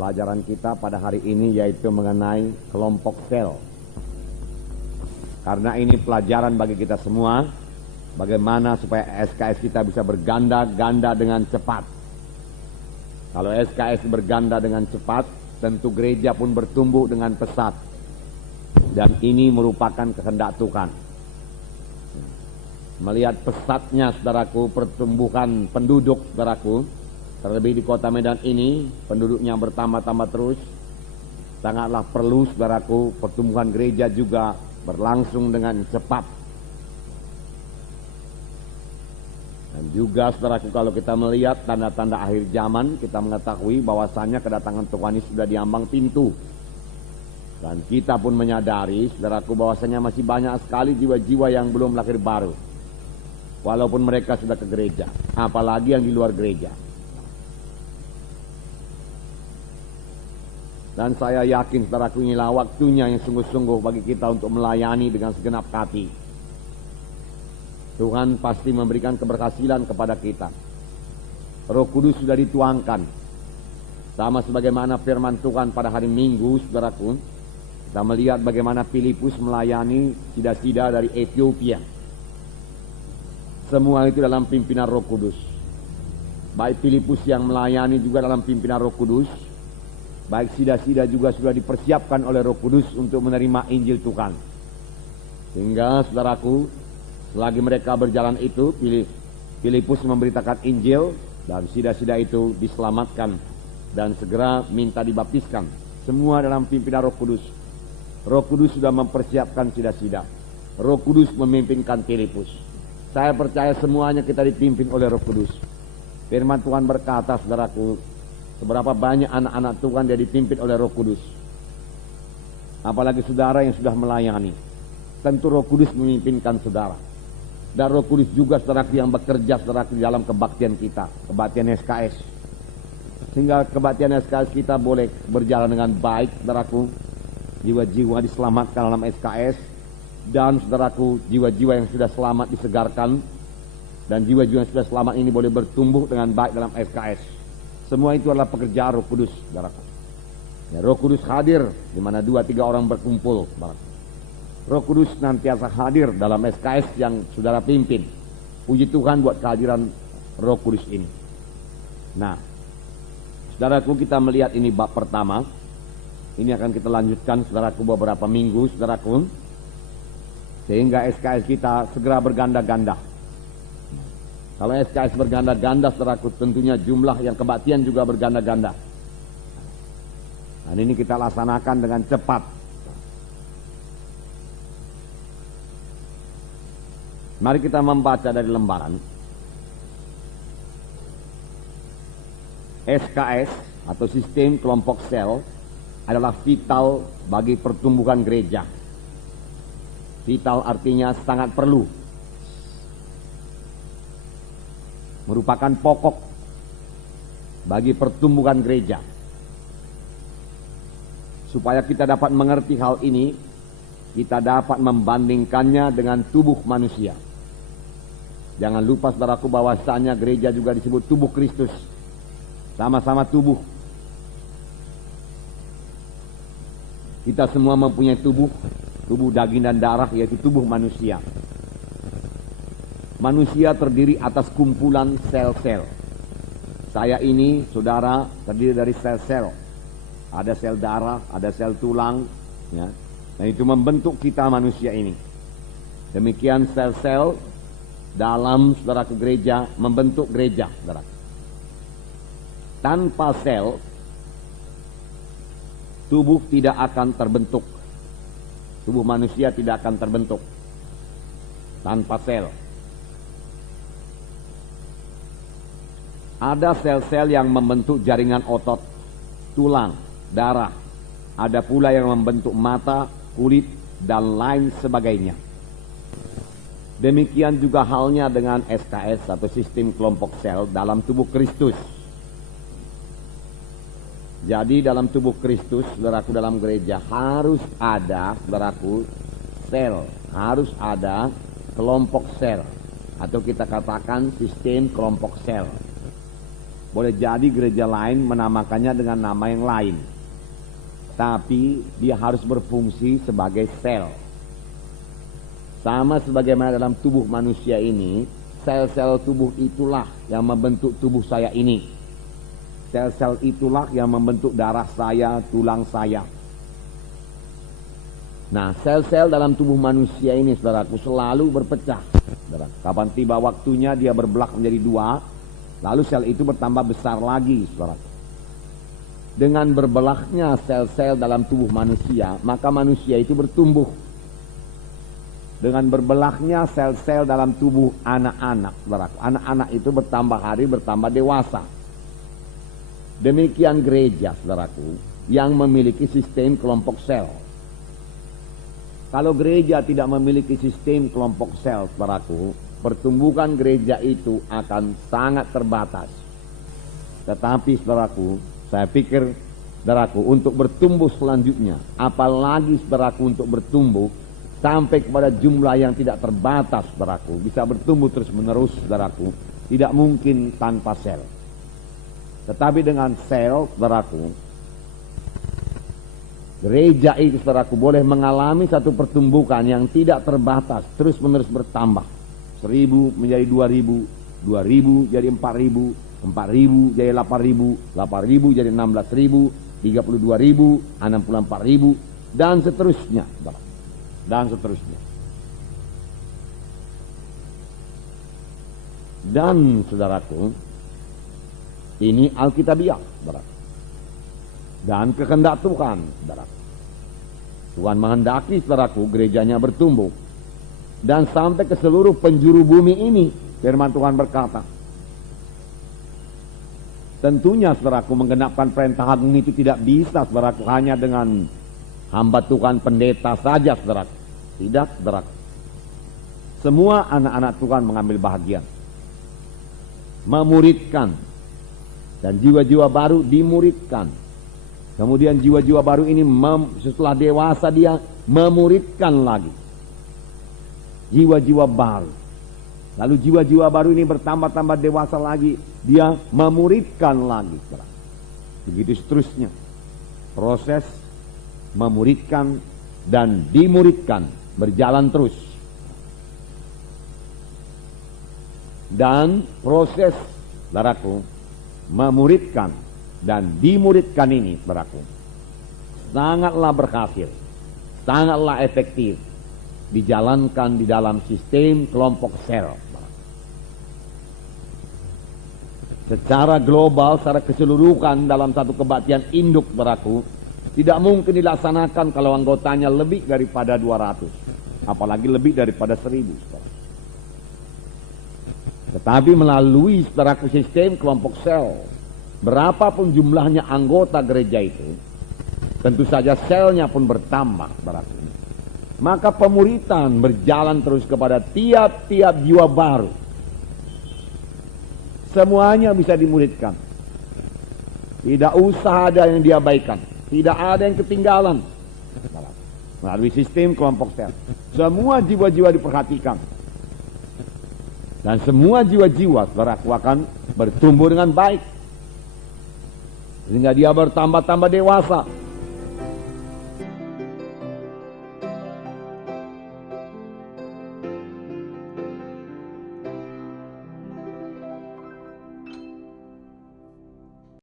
Pelajaran kita pada hari ini yaitu mengenai kelompok sel. Karena ini pelajaran bagi kita semua, bagaimana supaya SKS kita bisa berganda-ganda dengan cepat. Kalau SKS berganda dengan cepat, tentu gereja pun bertumbuh dengan pesat. Dan ini merupakan kehendak Tuhan. Melihat pesatnya, saudaraku, pertumbuhan penduduk, saudaraku, terlebih di kota Medan ini, penduduknya bertambah-tambah terus. Sangatlah perlu, saudaraku, pertumbuhan gereja juga berlangsung dengan cepat. Dan juga, saudaraku, kalau kita melihat tanda-tanda akhir zaman, kita mengetahui bahwasannya kedatangan Tuhan Yesus sudah diambang pintu. Dan kita pun menyadari, saudaraku, bahwasanya masih banyak sekali jiwa-jiwa yang belum lahir baru. Walaupun mereka sudah ke gereja, apalagi yang di luar gereja. Dan saya yakin, saudaraku, inilah waktunya yang sungguh-sungguh bagi kita untuk melayani dengan segenap hati. Tuhan pasti memberikan keberhasilan kepada kita. Roh Kudus sudah dituangkan. Sama sebagaimana firman Tuhan pada hari Minggu, saudaraku, kita melihat bagaimana Filipus melayani sida-sida dari Ethiopia. Semua itu dalam pimpinan Roh Kudus. Baik Filipus yang melayani juga dalam pimpinan Roh Kudus, baik sida-sida juga sudah dipersiapkan oleh Roh Kudus untuk menerima Injil Tuhan. Sehingga, saudaraku, selagi mereka berjalan itu, Filipus memberitakan Injil, dan sida-sida itu diselamatkan dan segera minta dibaptiskan. Semua dalam pimpinan Roh Kudus. Roh Kudus sudah mempersiapkan sida-sida. Roh Kudus memimpinkan Filipus. Saya percaya semuanya kita dipimpin oleh Roh Kudus. Firman Tuhan berkata, saudaraku, seberapa banyak anak-anak Tuhan dia dipimpin oleh Roh Kudus. Apalagi saudara yang sudah melayani, tentu Roh Kudus memimpinkan saudara. Dan Roh Kudus juga, saudaraku, yang bekerja, saudaraku, di dalam kebaktian kita, kebaktian SKS. Sehingga kebaktian SKS kita boleh berjalan dengan baik, saudaraku. Jiwa-jiwa diselamatkan dalam SKS. Dan, saudaraku, jiwa-jiwa yang sudah selamat disegarkan. Dan jiwa-jiwa yang sudah selamat ini boleh bertumbuh dengan baik dalam SKS. Semua itu adalah pekerjaan Roh Kudus, saudaraku. Ya, Roh Kudus hadir di mana 2-3 orang berkumpul, saudaraku. Roh Kudus nantiasa hadir dalam SKS yang saudara pimpin. Puji Tuhan buat kehadiran Roh Kudus ini. Nah, saudaraku, kita melihat ini bab pertama. Ini akan kita lanjutkan, saudaraku, beberapa minggu, saudaraku, sehingga SKS kita segera berganda-ganda. Kalau SKS berganda-ganda, saudaraku, tentunya jumlah yang kebaktian juga berganda-ganda. Dan ini kita laksanakan dengan cepat. Mari kita membaca dari lembaran. SKS atau sistem kelompok sel adalah vital bagi pertumbuhan gereja. Vital artinya sangat perlu. Merupakan pokok bagi pertumbuhan gereja. Supaya kita dapat mengerti hal ini, kita dapat membandingkannya dengan tubuh manusia. Jangan lupa, saudaraku, bahwasanya gereja juga disebut tubuh Kristus. Sama-sama tubuh. Kita semua mempunyai tubuh daging dan darah, yaitu tubuh manusia. Manusia terdiri atas kumpulan sel-sel. Saya ini, saudara, terdiri dari sel-sel. Ada sel darah, ada sel tulang, ya. Dan itu membentuk kita manusia ini. Demikian sel-sel dalam, saudaraku, gereja membentuk gereja, saudara. Tanpa sel, tubuh tidak akan terbentuk. Tubuh manusia tidak akan terbentuk tanpa sel. Ada sel-sel yang membentuk jaringan otot, tulang, darah. Ada pula yang membentuk mata, kulit, dan lain sebagainya. Demikian juga halnya dengan SKS atau sistem kelompok sel dalam tubuh Kristus. Jadi dalam tubuh Kristus, saudaraku, dalam gereja harus ada, saudaraku, sel. Harus ada kelompok sel. Atau kita katakan sistem kelompok sel. Boleh jadi gereja lain menamakannya dengan nama yang lain, tapi dia harus berfungsi sebagai sel. Sama sebagaimana dalam tubuh manusia ini, sel-sel tubuh itulah yang membentuk tubuh saya ini. Sel-sel itulah yang membentuk darah saya, tulang saya. Nah, sel-sel dalam tubuh manusia ini, saudaraku, selalu berpecah. Saudara, kapan tiba waktunya dia berbelah menjadi dua, lalu sel itu bertambah besar lagi, saudaraku. Dengan berbelahnya sel-sel dalam tubuh manusia, maka manusia itu bertumbuh. Dengan berbelahnya sel-sel dalam tubuh anak-anak, saudaraku, anak-anak itu bertambah hari, bertambah dewasa. Demikian gereja, saudaraku, yang memiliki sistem kelompok sel. Kalau gereja tidak memiliki sistem kelompok sel, saudaraku, pertumbuhan gereja itu akan sangat terbatas. Tetapi, saudaraku, saya pikir, saudaraku, untuk bertumbuh selanjutnya, apalagi, saudaraku, untuk bertumbuh sampai kepada jumlah yang tidak terbatas, saudaraku, bisa bertumbuh terus menerus, saudaraku, tidak mungkin tanpa sel. Tetapi dengan sel, saudaraku, gereja itu, saudaraku, boleh mengalami satu pertumbuhan yang tidak terbatas, terus menerus bertambah. 1000 menjadi 2000, 2000 jadi 4000, 4000 jadi 8000, 8000 jadi 16000, 32.000, 64.000, dan seterusnya, saudara. Dan seterusnya. Dan, saudaraku, ini Alkitabiah, saudara. Dan kehendak Tuhan, saudaraku. Tuhan menghendaki, saudaraku, gerejanya bertumbuh. Dan sampai ke seluruh penjuru bumi ini, firman Tuhan berkata. Tentunya, saudaraku, menggenapkan perintah agung itu tidak bisa, saudaraku, hanya dengan hamba Tuhan pendeta saja, saudaraku. Tidak, saudaraku. Semua anak-anak Tuhan mengambil bahagian. Memuridkan. Dan jiwa-jiwa baru dimuridkan. Kemudian jiwa-jiwa baru ini setelah dewasa dia memuridkan lagi. Jiwa-jiwa baru. Lalu jiwa-jiwa baru ini bertambah-tambah dewasa lagi. Dia memuridkan lagi. Begitu seterusnya. Proses memuridkan dan dimuridkan berjalan terus. Dan proses, saudaraku, memuridkan dan dimuridkan ini, saudaraku, sangatlah berhasil, sangatlah efektif dijalankan di dalam sistem kelompok sel. Secara global, secara keseluruhan dalam satu kebaktian induk, saudaraku, tidak mungkin dilaksanakan kalau anggotanya lebih daripada 200, apalagi lebih daripada 1000, saudara. Tetapi melalui, saudaraku, sistem kelompok sel, berapapun jumlahnya anggota gereja itu, tentu saja selnya pun bertambah, saudaraku. Maka pemuritan berjalan terus kepada tiap-tiap jiwa baru. Semuanya bisa dimuridkan. Tidak usah ada yang diabaikan. Tidak ada yang ketinggalan. Melalui sistem kelompok sel, semua jiwa-jiwa diperhatikan. Dan semua jiwa-jiwa, saudaraku, akan bertumbuh dengan baik. Sehingga dia bertambah-tambah dewasa.